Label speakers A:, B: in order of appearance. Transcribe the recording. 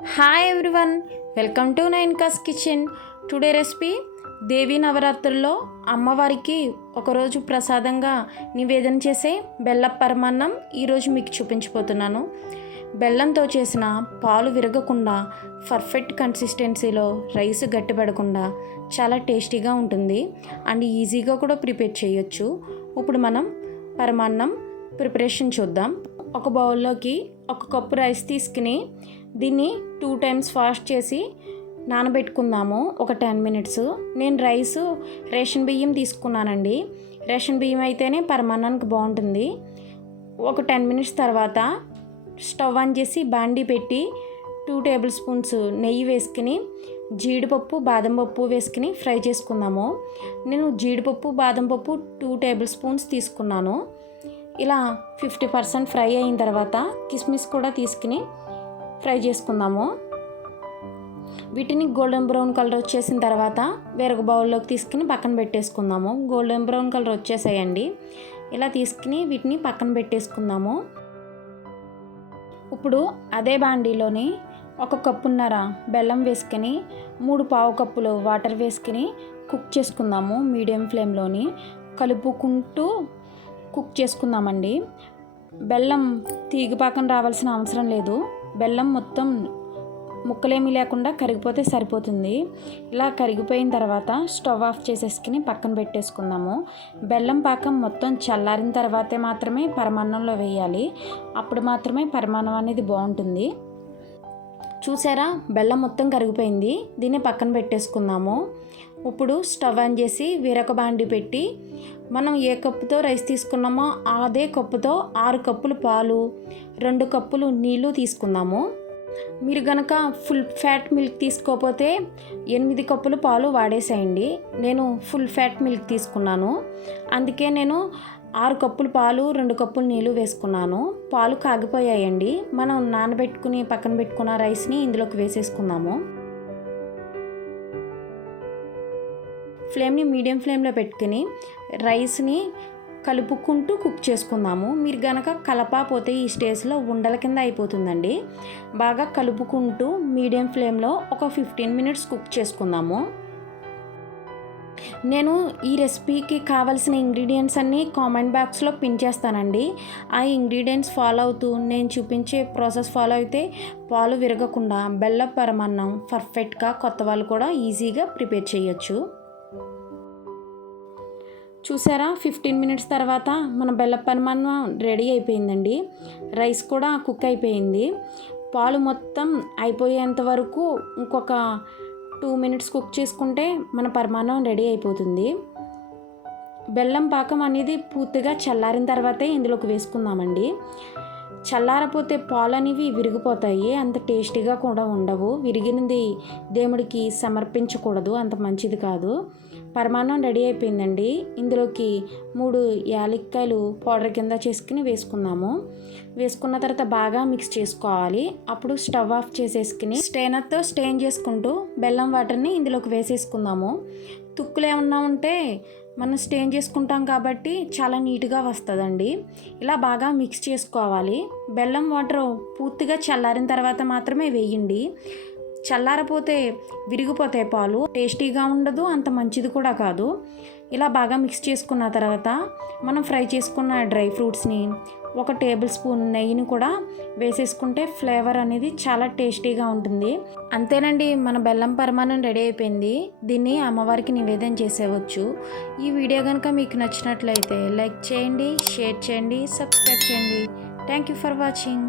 A: Hi everyone welcome to నైన్కాస్ kitchen today recipe Devi నవరాత్రుల్లో అమ్మవారికి ఒకరోజు ప్రసాదంగా నివేదన చేసే బెల్ల పరమాన్నం ఈరోజు మీకు చూపించబోతున్నాను. బెల్లంతో చేసిన పాలు విరగకుండా పర్ఫెక్ట్ కన్సిస్టెన్సీలో రైస్ గట్టిపడకుండా చాలా టేస్టీగా ఉంటుంది. అండ్ ఈజీగా కూడా ప్రిపేర్ చేయొచ్చు. ఇప్పుడు మనం పరమాన్నం ప్రిపరేషన్ చూద్దాం. ఒక బౌల్లోకి ఒక కప్పు రైస్ తీసుకుని దీన్ని టూ టైమ్స్ ఫాస్ట్ చేసి నానబెట్టుకుందాము. ఒక టెన్ మినిట్స్. నేను రైస్ రేషన్ బియ్యం తీసుకున్నానండి. రేషన్ బియ్యం అయితేనే పరమాన్నానికి బాగుంటుంది. ఒక టెన్ మినిట్స్ తర్వాత స్టవ్ ఆన్ చేసి బాండీ పెట్టి టూ టేబుల్ స్పూన్స్ నెయ్యి వేసుకుని జీడిపప్పు బాదం పప్పు వేసుకుని ఫ్రై చేసుకుందాము. నేను జీడిపప్పు బాదం పప్పు టూ టేబుల్ స్పూన్స్ తీసుకున్నాను. ఇలా ఫిఫ్టీ పర్సెంట్ ఫ్రై అయిన తర్వాత కిస్మిస్ కూడా తీసుకుని ఫ్రై చేసుకుందాము. వీటిని గోల్డెన్ బ్రౌన్ కలర్ వచ్చేసిన తర్వాత వేరొక బౌల్లోకి తీసుకుని పక్కన పెట్టేసుకుందాము. గోల్డెన్ బ్రౌన్ కలర్ వచ్చేసాయండి. ఇలా తీసుకుని వీటిని పక్కన పెట్టేసుకుందాము. ఇప్పుడు అదే బాండీలోని ఒక కప్పున్నర బెల్లం వేసుకుని మూడు పావు కప్పులు వాటర్ వేసుకుని కుక్ చేసుకుందాము మీడియం ఫ్లేమ్లోని కలుపుకుంటూ కుక్ చేసుకుందామండి. బెల్లం తీగిపాకం రావాల్సిన అవసరం లేదు. బెల్లం మొత్తం ముక్కలేమీ లేకుండా కరిగిపోతే సరిపోతుంది. ఇలా కరిగిపోయిన తర్వాత స్టవ్ ఆఫ్ చేసేసుకుని పక్కన పెట్టేసుకుందాము. బెల్లం పాకం మొత్తం చల్లారిన తర్వాతే మాత్రమే పరమాన్నంలో వేయాలి. అప్పుడు మాత్రమే పరమాన్నం అనేది బాగుంటుంది. చూసారా? బెల్లం మొత్తం కరిగిపోయింది. దీన్ని పక్కన పెట్టేసుకుందాము. ఇప్పుడు స్టవ్ ఆన్ చేసి వేరొక బాండి పెట్టి మనం ఏ కప్పుతో రైస్ తీసుకున్నామో అదే కప్పుతో ఆరు కప్పులు పాలు రెండు కప్పులు నీళ్ళు తీసుకుందాము. మీరు గనక ఫుల్ ఫ్యాట్ మిల్క్ తీసుకోకపోతే ఎనిమిది కప్పులు పాలు వాడేసేయండి. నేను ఫుల్ ఫ్యాట్ మిల్క్ తీసుకున్నాను. అందుకే నేను ఆరు కప్పులు పాలు రెండు కప్పులు నీళ్ళు వేసుకున్నాను. పాలు కాగిపోయాయండి. మనం నానబెట్టుకుని పక్కన పెట్టుకున్న రైస్ని ఇందులోకి వేసేసుకుందాము. ఫ్లేమ్ని మీడియం ఫ్లేమ్లో పెట్టుకుని రైస్ని కలుపుకుంటూ కుక్ చేసుకుందాము. మీరు గనక కలపకపోతే ఈ స్టేజ్లో ఉండల కింద అయిపోతుందండి. బాగా కలుపుకుంటూ మీడియం ఫ్లేమ్లో ఒక ఫిఫ్టీన్ మినిట్స్ కుక్ చేసుకుందాము. నేను ఈ రెసిపీకి కావాల్సిన ఇంగ్రీడియంట్స్ అన్నీ కామెంట్ బాక్స్లో పిన్ చేస్తానండి. ఆ ఇంగ్రీడియంట్స్ ఫాలో అవుతూ నేను చూపించే ప్రాసెస్ ఫాలో అయితే పాలు విరగకుండా బెల్ల పరమాన్నం పర్ఫెక్ట్గా కొత్త వాళ్ళు కూడా ఈజీగా ప్రిపేర్ చేయొచ్చు. చూసారా? ఫిఫ్టీన్ మినిట్స్ తర్వాత మన బెల్లపనమన్నం రెడీ అయిపోయిందండి. రైస్ కూడా కుక్ అయిపోయింది. పాలు మొత్తం అయిపోయేంత వరకు ఇంకొక టూ మినిట్స్ కుక్ చేసుకుంటే మన పరమాన్నం రెడీ అయిపోతుంది. బెల్లం పాకం అనేది పూర్తిగా చల్లారిన తర్వాతే ఇందులోకి వేసుకుందామండి. చల్లారపోతే పాలనేవి విరిగిపోతాయి. అంత టేస్టీగా కూడా ఉండవు. విరిగినది దేవుడికి సమర్పించకూడదు. అంత మంచిది కాదు. పరమాన్నం రెడీ అయిపోయిందండి. ఇందులోకి మూడు యాలక్కాయలు పౌడర్ కింద చేసుకుని వేసుకుందాము. వేసుకున్న తర్వాత బాగా మిక్స్ చేసుకోవాలి. అప్పుడు స్టవ్ ఆఫ్ చేసేసుకుని స్టేనర్తో స్టెయిన్ చేసుకుంటూ బెల్లం వాటర్ని ఇందులోకి వేసేసుకుందాము. తుక్కులు ఏమన్నా ఉంటే మనం స్టేన్ చేసుకుంటాం కాబట్టి చాలా నీట్గా వస్తుందండి. ఇలా బాగా మిక్స్ చేసుకోవాలి. బెల్లం వాటర్ పూర్తిగా చల్లారిన తర్వాత మాత్రమే వేయండి. చల్లారపోతే విరిగిపోతాయి పాలు. టేస్టీగా ఉండదు అంత మంచిది కూడా కాదు. ఇలా బాగా మిక్స్ చేసుకున్న తర్వాత మనం ఫ్రై చేసుకున్న డ్రై ఫ్రూట్స్ని ఒక టేబుల్ స్పూన్ నెయ్యిని కూడా వేసేసుకుంటే ఫ్లేవర్ అనేది చాలా టేస్టీగా ఉంటుంది. అంతేనండి మన బెల్లం పరమాణం రెడీ అయిపోయింది. దీన్ని అమ్మవారికి నివేదన చేసేవచ్చు. ఈ వీడియో కనుక మీకు నచ్చినట్లయితే లైక్ చేయండి షేర్ చేయండి సబ్స్క్రైబ్ చేయండి. Thank you for watching